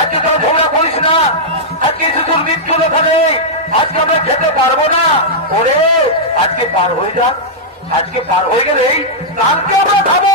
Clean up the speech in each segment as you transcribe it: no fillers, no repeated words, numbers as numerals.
আজকে তো ঝগড়া করিস না, আজকে শুধু মৃত্যু লেখা নেই, আজকে আমরা খেতে পারবো না। ওরে আজকে পার হয়ে যাক, আজকে পার হয়ে গেলেই কালকে আমরা খাবো।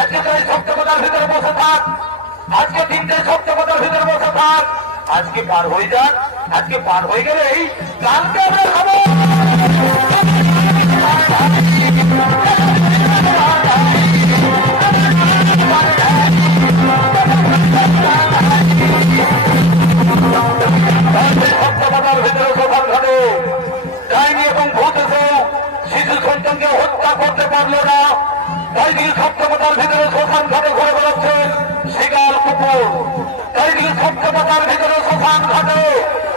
আজকে তুই সপ্তপদার ভিতরে বসে থাক, আজকে তিনটে সপ্তপদার ভিতরে বসে থাক, আজকে পার হয়ে যাক, আজকে পার হয়ে গেলেই কালকে আমরা খাবো। সপ্তপদার ভিতরে প্রধান ঘটে ডাইনি এবং ভূত এসেও শিশু সন্তানকে হত্যা করতে পারলো না। তাইদিকে সপ্তপদার ভিতরে শ্মশান ঘাটে ঘুরে বেড়াচ্ছেন শিকাল কুকুর, তাইদিকে সপ্তপদার ভিতরে শ্মশান ঘাটে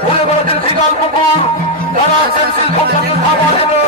ঘুরে বেড়াচ্ছেন শিকাল কুকুর, তারা আসছেন শিশু সন্তানকে খাবার দেবেন।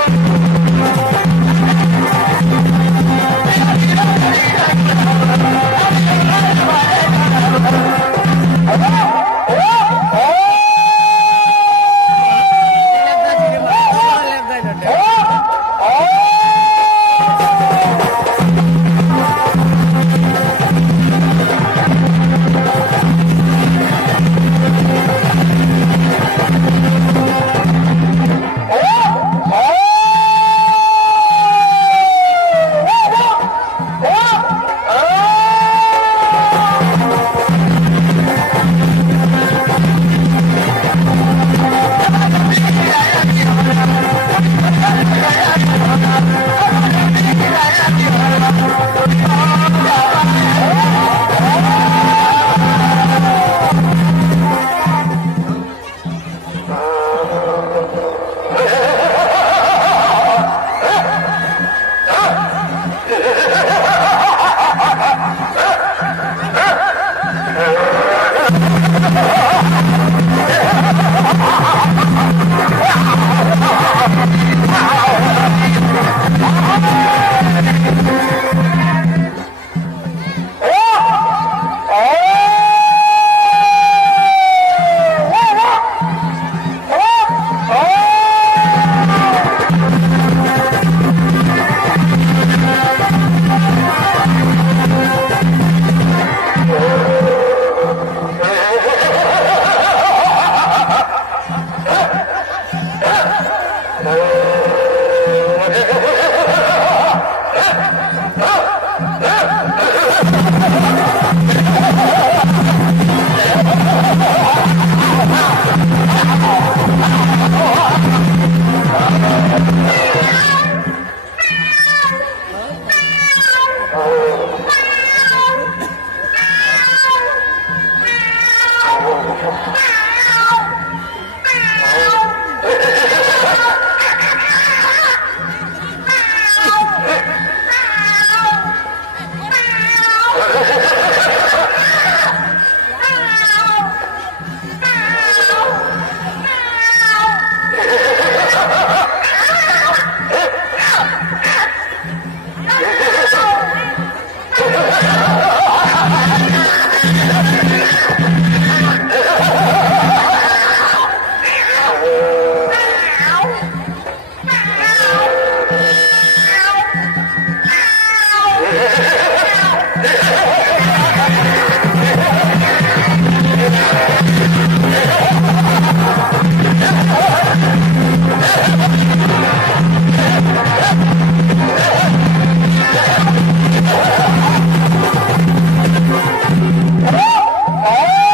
Oh!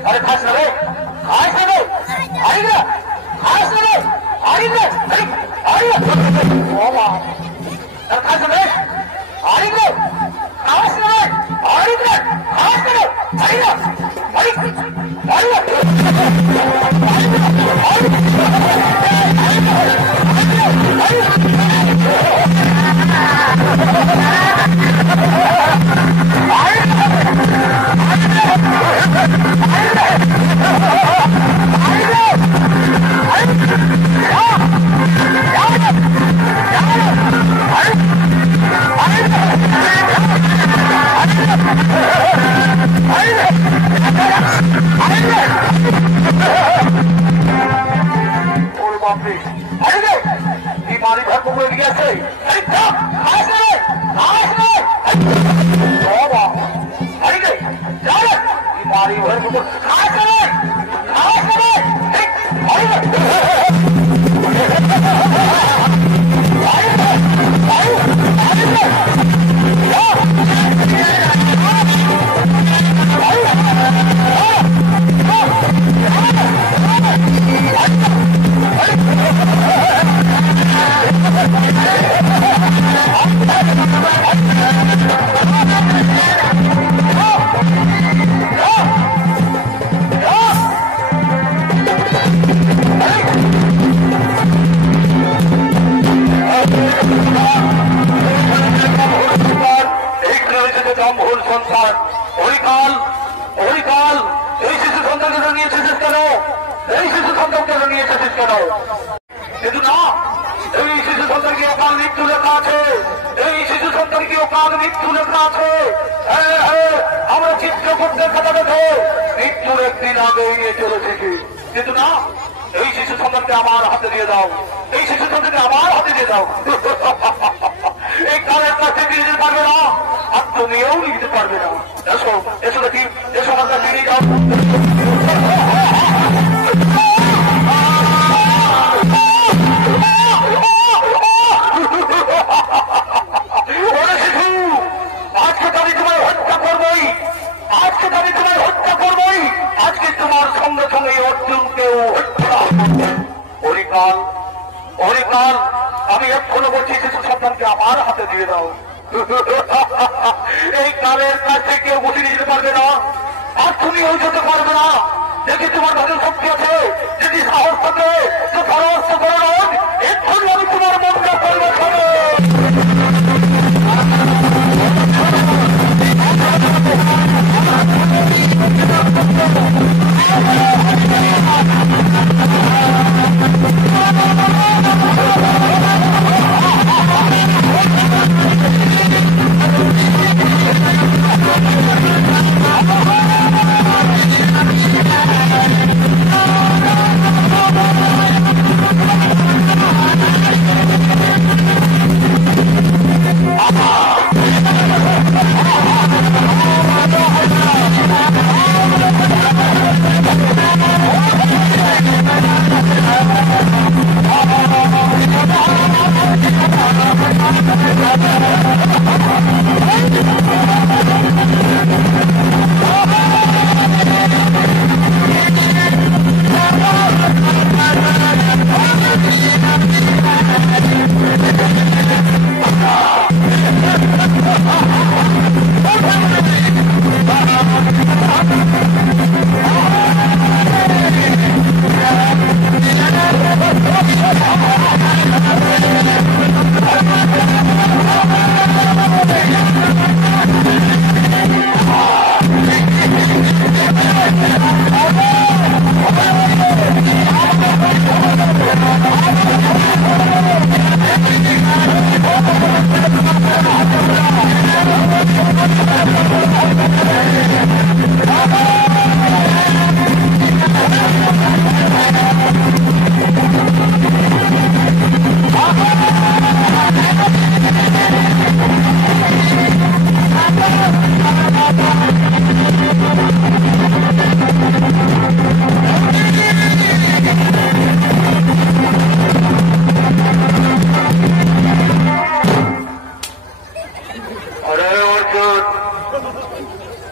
अरे खास रे खास रे आएगा खास रे आएगा अरे बाबा खास रे आएगा खास रे आएगा खास रे आएगा बीमारी भर को मिल गया से बीमारी भर को সন্তান হরিকাল এই শিশু সন্তানকে নিয়ে এসেছিস কেন এই শিশু সন্তানকে নিয়ে এসেছিস কেন কিন্তু না এই শিশু সন্তানকে অকাল মৃত্যু লেখা আছে এই শিশু সন্তানকে অকাল মৃত্যু লেখা আছে আমরা চিত্রকূটের খাতা দেখো মৃত্যুর একদিন আগে নিয়ে চলেছে কিন্তু না এই শিশু সন্তানকে আমার হাতে দিয়ে দাও এই শিশু সন্তানকে আমার হাতে দিয়ে দাও এই কালের কাছে নিয়ে যেতে পারবে না আর তুমিও নিতে পারবে না এসো এসো দেখি এসো আমার কাছে নিয়ে যাও আজকে আমি তোমার হত্যা করবোই আজকে তোমার সঙ্গে সঙ্গে অর্জুনকেও হত্যা হরিকাল আমি এক্ষুনি বলছি শিশু সন্তানকে আমার হাতে দিয়ে দাও এই কালের কাছে কেউ বসে নিতে পারবে না আর তুমিও যেতে পারবে না দেখি তোমার ভালো শক্তি আছে যদি সাহস থাকে তো সাহস করে রোজ এক্ষুনি আমি তোমার মনটা করবো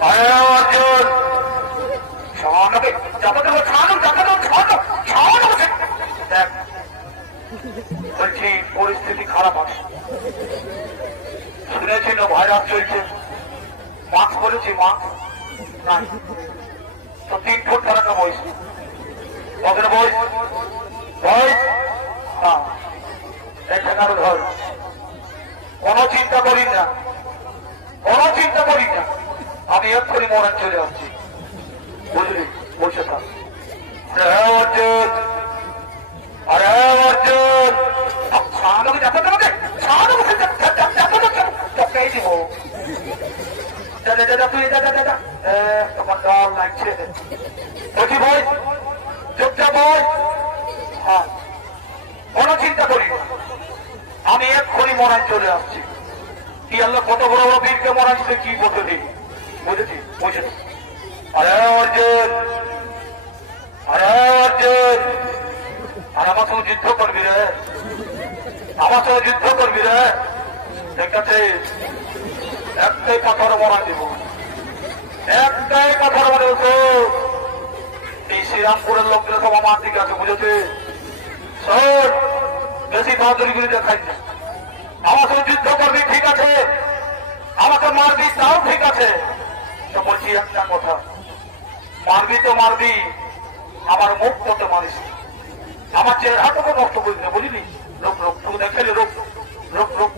আরে অর্জুন ছাড়াবে চাপাতে ছাড়ানো চাপাতে ছাড়ানো ছাড়ানো দেখ বলছি পরিস্থিতি খারাপ আছে শুনেছি না ভাইরাস চলছে মাস্ক বলেছি মাস্ক নাই তো 3 ফুট ধরানো বয়স কতটা বয়স বয়স হ্যাঁ এখানে ধর কোনো চিন্তা করি না কোনো চিন্তা করি না আমি এক্ষুনি মরণ চলে আসছি বুঝলি বসে থাক অর্জুন আরে অর্জুন ছাড়ানোকে যাতে তোমাকে ছাড়ানোকে তোকেই দিব দাদা দাদা তুই দাদা দাদা তোমার ডর লাগছে বলছি বই চুপচাপ বই হ্যাঁ কোনো চিন্তা করি না আমি এক্ষুনি মরণ চলে আসছি কি আল্লাহ কত বড় বড় বীরকে মরাইছে কি বলতে দিই বুঝেছি বুঝেছি আরে অর্জুন আরে অর্জুন আর আমার সঙ্গে যুদ্ধ করবি রে আমার সঙ্গে যুদ্ধ করবি রে ঠিক আছে একটাই পাথর মরা দিব একটাই পাথর মনে হতো এই শ্রীরামপুরের লোকগুলো সব আমার দিকে আছে বুঝেছে শোন বেশি বাহাদুরিগুলি দেখাই না আমার সঙ্গে যুদ্ধ করবি ঠিক আছে আমাকে মারবি তাও ঠিক আছে তো বলছি একটা কথা মারবি তো মারবি আমার মুখ করতে মারিস আমার চেহারাটুকু নষ্ট করিস না বুঝলি লোক লোক তুই দেখে লোক লোক লোক